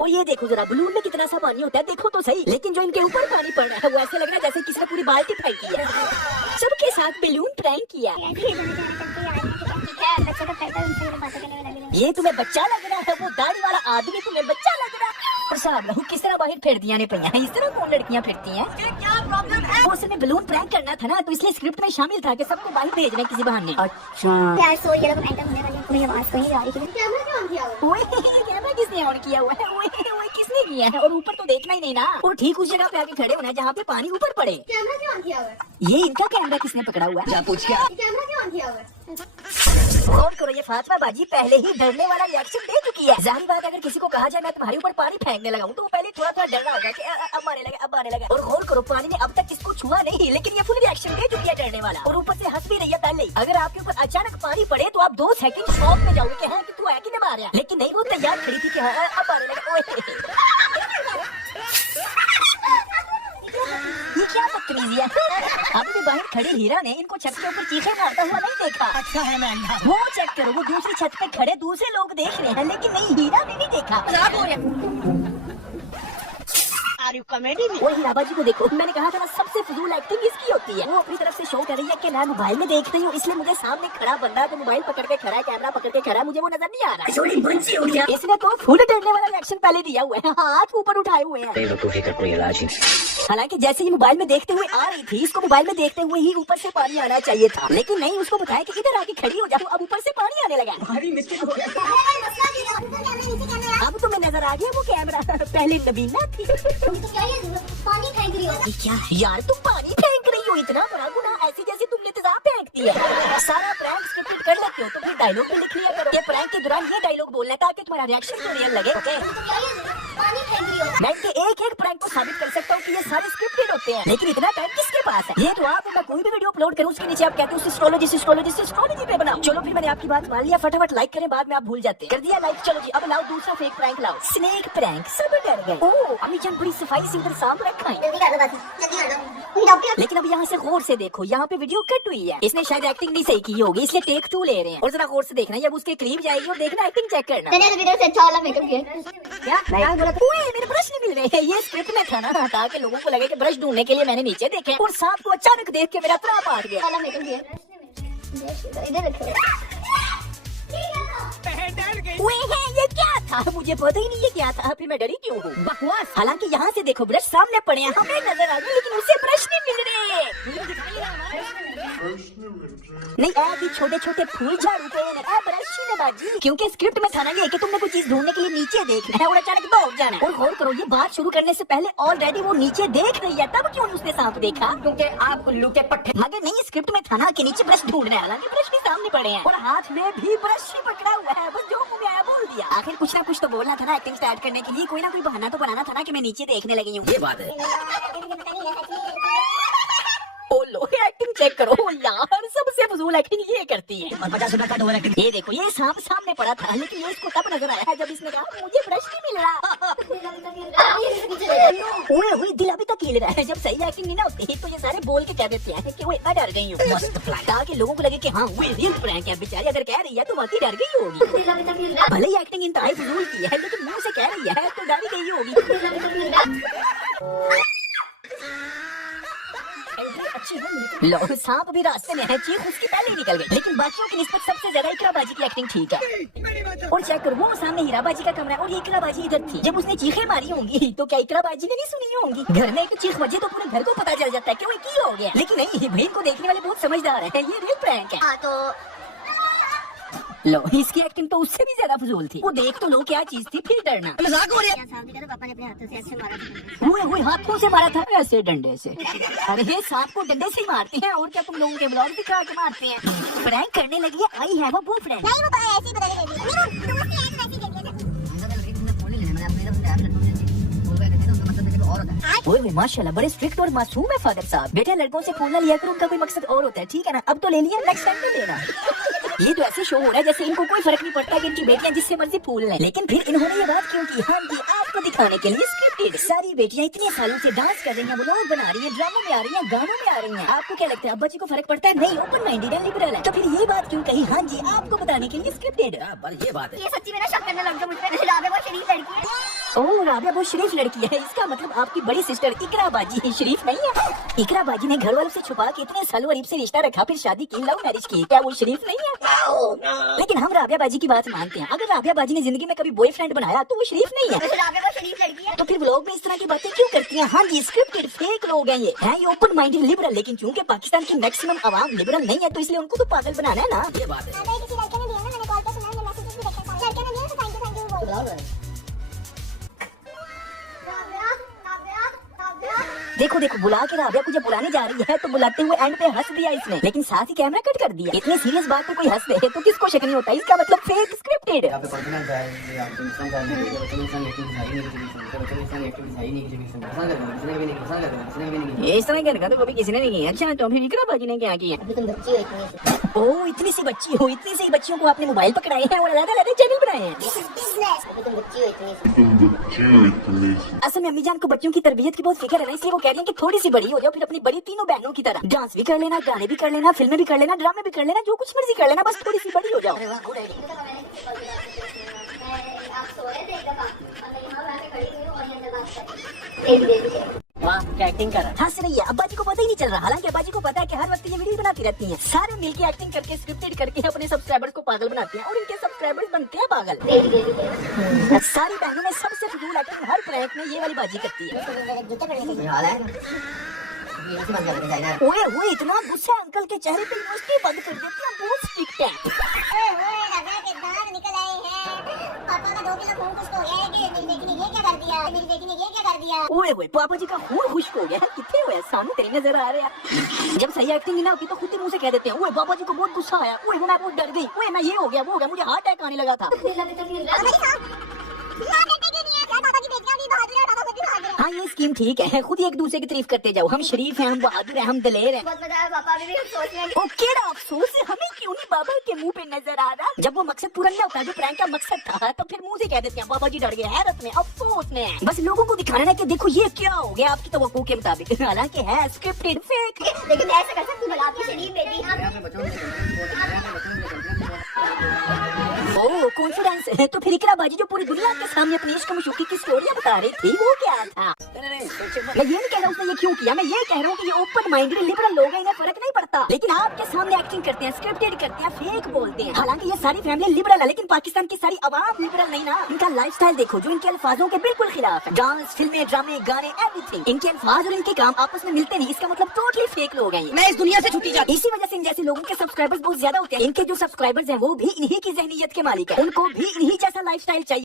और ये देखो जरा बलून में कितना सा पानी होता है, देखो तो सही। लेकिन जो इनके ऊपर पानी पड़ रहा है वो ऐसे लग रहा है जैसे किसी ने पूरी बाल्टी फेंकी है। सबके साथ बलून प्रैंक किया। ये तुम्हें बच्चा लग रहा है? वो दाढ़ी वाला आदमी तुम्हें बच्चा लग रहा है? साहब रहू किस तरह बाहर फिर दिया ने पहिया है, इस तरह कौन लड़कियां फिरती हैं? क्या प्रॉब्लम है? वो उसमें बलून प्रैंक करना था ना, तो इसलिए स्क्रिप्ट में शामिल था कि सबको बाहर भेज रहे हैं किसी बहाने। अच्छा यार सो ये लोग एंटर होने वाले हैं, कोई आवाज कहीं आ रही है। कैमरा क्यों ऑन किया हुआ है? ओए कैमरा किसने ऑन किया हुआ है? ओए ओए किसने किया है? और ऊपर तो देखना ही नहीं ना, वो ठीक उस जगह पे आके खड़े होना है जहाँ पे पानी ऊपर पड़े। कैमरा क्यों ऑन किया हुआ है? ये इनका कैमरा किसने पकड़ा हुआ है? जा पूछ क्या? कैमरा क्यों ऑन किया हुआ है? और करो, ये फातिमा बाजी पहले ही डरने वाला रिएक्शन दे चुकी है। जाहिर बात अगर किसी को कहा जाए मैं तुम्हारे ऊपर पानी फेंकने लगा हूँ तो वो पहले थोड़ा थोड़ा डर रहा होगा कि अब आने लगा, अब आने लगा। और गौर करो पानी ने अब तक किसको छुआ नहीं, लेकिन ये फुल रिएक्शन दे चुकी है डरने वाला। और ऊपर से हंस भी रही है पहले ही। अगर आपके ऊपर अचानक पानी पड़े तो आप 2 सेकंड शॉक में जाओगे कि हाँ कि तू है कि नहीं मारा, लेकिन नहीं, वो तैयार खड़ी थी कि हाँ अब आने लगा। ये क्या बदतमीजी है? अभी भी बाहर खड़े हीरा ने इनको छत के ऊपर चीखे मारता हुआ नहीं देखा। अच्छा है मैं वो चेक करो, वो दूसरी छत पे खड़े दूसरे लोग देख रहे हैं, लेकिन नहीं, हीरा ने नहीं देखा। कॉमेडी में वो हीरा बाजी को देखो, मैंने कहा था ना सबसे फजूल एक्टिंग इसकी होती है। वो अपनी तरफ से शो कर रही है कि मैं मोबाइल में देख रही हूँ, इसलिए मुझे सामने खड़ा बंदा तो मोबाइल पकड़ के खड़ा है, कैमरा पकड़ के खड़ा है, मुझे वो नजर नहीं आ रहा। इसने तो फुल डरने वाला रिएक्शन पहले दिया हुआ है, हाथ ऊपर उठाए हुए हैं। हालांकि जैसे ही मोबाइल में देखते हुए आ रही थी, इसको मोबाइल में देखते हुए ही ऊपर से पानी आना चाहिए था, लेकिन नहीं, उसको बताया कि इधर आके खड़ी हो जाओ, अब ऊपर से पानी आने लगा। अब तुम्हें नजर आ गया वो कैमरा, पहले नबीना थी। पानी फेंक रही हो? क्या यार तुम पानी फेंक रही हो? इतना बड़ा गुनाह, ऐसी जैसे तुमने तेजाब फेंकती है। सारा प्रैंक स्क्रिप्टेड कर लेते हो तो फिर डायलॉग भी लिख लिया करो। ये प्रैंक के दौरान ये डायलॉग बोलना है ताकि तुम्हारा रिएक्शन तो रियल लगे। ओके पानी फेंक रही हो? मैं इनके एक प्रैंक को साबित कर सकता हूँ कि ये सारे स्क्रिप्टेड होते हैं, लेकिन इतना टाइम किसके पास है? ये तो आप मैं कोई भी वीडियो अपलोड करूँ उसके नीचे आप कहते हो सिस्ट्रोलॉजी पे बनाओ। चलो फिर मैंने आपकी बात मान लिया, फटाफट लाइक करें, बाद में आप भूल जाते। कर दिया लाइक, चलो जी अब लाओ दूसरा फेक प्रैंक लाओ। स्नेक प्रैंक, सब डर गए। ओह अम्मी जान बड़ी सफाई से उधर सांप रखा है। लेकिन अब यहाँ से गौर से देखो, यहाँ पे वीडियो कट हुई है, इसने शायद एक्टिंग नहीं सही की होगी, इसलिए टेक 2 ले रहे हैं। और जरा गौर से देखना, जब उसके करीब जाएगी और देखना एक्टिंग चेक करना। मैंने तो वीडियो से अच्छा वाला मेकअप किया। क्या बोला? मेरे ब्रश नहीं मिल रहे हैं। ये स्क्रिप्ट में था ना, ताकि लोगों को लगे कि ब्रश ढूंढने के लिए मैंने नीचे देखे और सांप को अचानक देख के मेरा त्राप आ गया। वाला मेकअप किया। इधर रखो। ये क्या था? मुझे पता ही नहीं ये क्या था, फिर मैं डरी क्यों हूँ? बकवास। हालांकि यहाँ से देखो ब्रश सामने पड़े हैं, हमें नजर आ गए, लेकिन उसे ब्रश नहीं मिल रहे। नहीं अभी छोटे छोटे फूल झाड़ू पे ब्रश ही बाजी, क्योंकि स्क्रिप्ट में था ना ये कि तुमने कोई चीज ढूंढने के लिए नीचे देखना है और अचानक दौड़ जाना है। और गौर करो, ये बात शुरू करने से पहले ऑलरेडी वो नीचे देख रही है, तब क्यों उसने सांप देखा? क्योंकि आप उल्लू के पट्टे। मगर नहीं, स्क्रिप्ट में था ना कि नीचे ब्रश ढूंढना है, हालांकि ब्रश भी सामने पड़े हैं और हाथ में भी ब्रश ही पकड़ा हुआ है, बस जो मुंह में आया बोल दिया। आखिर कुछ ना कुछ तो बोलना था ना एक्टिंग स्टार्ट करने के लिए, कोई ना कोई बहाना तो बनाना था ना कि मैं नीचे देखने लगी हूँ। ये बात है। ओ लो एक्टिंग चेक करो यार, सबसे फजूल एक्टिंग ये करती है। और 50 रुपए का डोर एक्टिंग। ये देखो, ये सांप सामने पड़ा था, लेकिन ये इसको तब नजर आया है जब इसने कहा मुझे ब्रश नहीं मिल रहा। ओए ओए दिल अभी तक हिल रहा है। जब सही एक्टिंग नहीं ना होती तो ये सारे बोल के कह देते हैं कि वो इतना डर गई हूँ, ताकि लोगों को लगे कि हाँ वो रियल प्रैंक है। बेचारी अगर कह रही है तो वाकई डर गई होगी। भले ही एक्टिंग इंतहाई फजूल की है, लेकिन मुंह से कह रही है तो डर ही गई होगी। लो सांप भी रास्ते में है, चीख उसकी पहले ही निकल गई, लेकिन बाकियों की निस्बत सबसे ज्यादा इकराबाजी की एक्टिंग ठीक है। और चेक करो, वो सामने हीराबाजी का कमरा है और ये इकराबाजी इधर थी। जब उसने चीखें मारी होंगी तो क्या इकराबाजी ने नहीं सुनी होंगी? घर में एक चीख बजे तो पूरे घर को पता चल जाता है कि वो की हो गया, लेकिन नहीं, भाई को देखने वाले बहुत समझदार है, ये रियल प्रैंक है। तो लो इसकी एक्टिंग तो उससे भी ज्यादा फजूल थी। वो देख तो लो क्या चीज थी, फिर डरना। मजाक हो रहा है। पापा ने अपने हाथों से ऐसे मारा था। हुए हाथों से मारा था, ऐसे डंडे से? अरे ये सांप को डंडे से ही मारते हैं, और क्या तुम लोगों के ब्लॉग दिखा के मारते हैं? प्रैंक करने लगी है, आई है वो बॉयफ्रेंड। नहीं वो ऐसे ही बता ओए माशाल्लाह बड़े स्ट्रिक्ट और मासूम है फादर साहब। बेटा लड़कों से फोन ना लिया करो, उनका कोई मकसद और होता है, ठीक है ना? अब तो ले लिया, नेक्स्ट टाइम पे लेना। ये तो ऐसे शो हो रहा है जैसे इनको कोई फर्क नहीं पड़ता कि इनकी बेटियां जिससे मर्जी फूल लें। लेकिन फिर इन्होंने ये बात क्यों की? हाँ जी, आपको दिखाने के लिए स्क्रिप्टेड। सारी बेटियां इतने सालों से डांस कर रही हैं, व्लॉग बना रही हैं, ड्रामों में आ रही हैं, गानों में आ रही हैं। आपको क्या लगता है अब्बा जी को फर्क पड़ता है? नहीं, ओपन माइंडेड है, लिबरल है। तो फिर ये बात क्यों कही? हाँ जी, आपको बताने के लिए स्क्रिप्टेड। ये बात है। ये सच्ची में ना शक करने लग गया मुझ पे। राबिया बहुत शरीफ लड़की है। ओह, राबिया बहुत शरीफ लड़की है। इसका मतलब आपकी बड़ी सिस्टर इकरा बाजी शरीफ नहीं है? इकरा बाजी ने घर वालों से छुपा के इतने सालों अरीब से रिश्ता रखा, फिर शादी की, लव मैरिज की। क्या वो शरीफ नहीं है? लेकिन हम राबिया बाजी की बात मानते हैं। अगर राबिया बाजी ने जिंदगी में कभी बॉयफ्रेंड बनाया तो वो शरीफ नहीं है। राबिया बहुत शरीफ लड़की है। तो फिर व्लॉग में इस तरह की बातें क्यों करती हैं? हाँ जी, स्क्रिप्टेड फेक लोग हैं ये। हैं ये ओपन माइंडेड लिबरल, लेकिन चूंकि पाकिस्तान की मैक्सिमम आवाम लिबरल नहीं है तो इसलिए उनको तो पागल बनाना है ना। ये बात है। किसी लड़के ने दिया ना, मैंने कॉल पे सुना, मैंने मैसेज भी देखे सारे। लड़के ने दिया तो थैंक यू बोल। राबिया देखो देखो, बुला के राबिया को जब बुलाने जा रही है तो बुलाते हुए एंड पे हंस दिया इसने, लेकिन साथ ही कैमरा कट कर दिया। इतनी सीरियस बात पे कोई हंस दे तो किसको शक नहीं होता? इसका मतलब फेक स्क्रिप्टेड। यहाँ पे कॉन्फिडेंस है, ये आपको इंसान का नहीं है, बच्चों इंसान एक्टिविटी है नहीं, बच्चों इंसान एक्टिविटी है नहीं, किसी पसंद करता है, किसी ने भी नहीं पसंद करता है, किसी ने भी नहीं ये इस तरह का तो कभी किसी ने नहीं किया। अच्छा, तो फिर इकरा बाजी ने क्या किया? अभी तुम बच्ची हो इतनी सी। ओह, इतनी सी बच्ची हो, इतनी सी बच्चियों को आपने मोबाइल पकड़ाए हैं और अलग-अलग चैनल बनाए हैं। This is business. अभी तुम बच्ची हो इतनी सी। असल में अम्मी जान को बच्चों की तरबियत की बहुत फिक्र है ना, इसलिए वो कह रही है कि थोड़ी सी बड़ी हो जाओ, फिर अपनी बड़ी तीनों बहनों की तरह डांस भी कर लेना, गाने भी कर लेना, फिल्में भी कर लेना, ड्रामे भी कर लेना, जो कुछ मर्जी कर लेना, बस थोड़ी सी बड़ी हो जाओ। अरे वाह, गुड आइडिया। आप सो रहे थे एक दफा और मैं यहाँ बैठे खड़ी हुई हूँ और ये अंदर बात कर रही थी। वाह, क्या एक्टिंग कर रहा है। हंस रही है। अब्बा जी को पता ही नहीं चल रहा, हालांकि अब्बा जी को पता है कि हर वक्त ये वीडियो बनाती रहती हैं। सारे मिलके एक्टिंग करके स्क्रिप्टेड करके अपने सब्सक्राइबर्स को पागल बनाते हैं और इनके सब्सक्राइबर्स बनते हैं पागल। सारी बहनों में सबसे फजूल एक्टिंग हर प्रैंक में ये वाली बाजी करती है। जूते पहनने से हाल है। ये ऐसी बात कर रहे हैं। ओए ओए, इतना गुस्सा अंकल के चेहरे पे यूनिवर्सिटी बंद कर देती है, बहुत स्ट्रिक्ट है। राबिया के दांत निकल आए हैं। पापा का 2 किलो खून खुश्क हो गया है कि मेरी बेटी ने ये क्या कर दिया, मेरी बेटी ने ये क्या कर दिया। ओए ओए, पापा जी का खून खुश्क हो गया है। कितने हुए सामने तेरे नजर आ रहे हैं। जब सही एक्टिंग ना होती तो खुद ही मुंह से कह देते हैं, ओए पापा जी को बहुत गुस्सा आया, ओए मैं बहुत डर गई, ओए मैं ये हो गया, वो हो गया, मुझे हार्ट अटैक आने लगा था। हाँ, ये स्कीम ठीक है, खुद ही एक दूसरे की तारीफ करते जाओ। हम शरीफ हैं, हम बहादुर हैं, हम दलेर हैं। बहुत मजा आया पापा, अभी भी हम सोच रहे हैं। ओ, केड़ा अफसोस है, हमें क्यों नहीं बाबा के मुंह पे नजर आ रहा? जब वो मकसद पूरा नहीं होता, जो प्रैंक का मकसद था, तो फिर मुंह से कह देते हैं बाबा जी डर गए, हैरत में, अफसोस में। बस लोगों को दिखाना है कि देखो ये क्या हो गया आपकी तवक्को के मुताबिक, हालांकि है स्क्रिप्टेड फेक। लेकिन मैं ऐसा कर सकती हूँ, आपकी शरीफ बेटी है। यहाँ पे बच्चों में ओह, कॉन्फिडेंस है। तो फिर इकरा बाजी जो पूरी दुनिया के सामने अपनी इश्क मशूकी की स्टोरी बता रही थी, वो क्या था? मैं ये नहीं कह रहा उसने ये क्यों किया, मैं ये कह रहा हूँ कि ये ओपन माइंडेड लिबरल लोग हैं, इन्हें फर्क नहीं पड़ता। लेकिन आपके सामने एक्टिंग करते हैं, स्क्रिप्टेड करते हैं, फेक बोलते हैं। हालांकि ये सारी फैमिली लिबरल है, लेकिन पाकिस्तान की सारी आवाम लिबरल नहीं ना। इनका लाइफस्टाइल देखो जो इनके अल्फाजों के बिल्कुल खिलाफ है। डांस, फिल्में, ड्रामे, गाने, एवरीथिंग। इनके अल्फाज और इनके काम आपस में मिलते नहीं, इसका मतलब टोटली फेक लोग हैं। मैं इस दुनिया से छुट्टी जाती। इसी वजह से इन जैसे लोगों के सब्सक्राइबर्स बहुत ज्यादा होते हैं। इनके जो सब्सक्राइबर्स हैं वो भी इन्हीं की ज़हनियत के मालिक है, उनको भी इन्हीं जैसा लाइफस्टाइल चाहिए।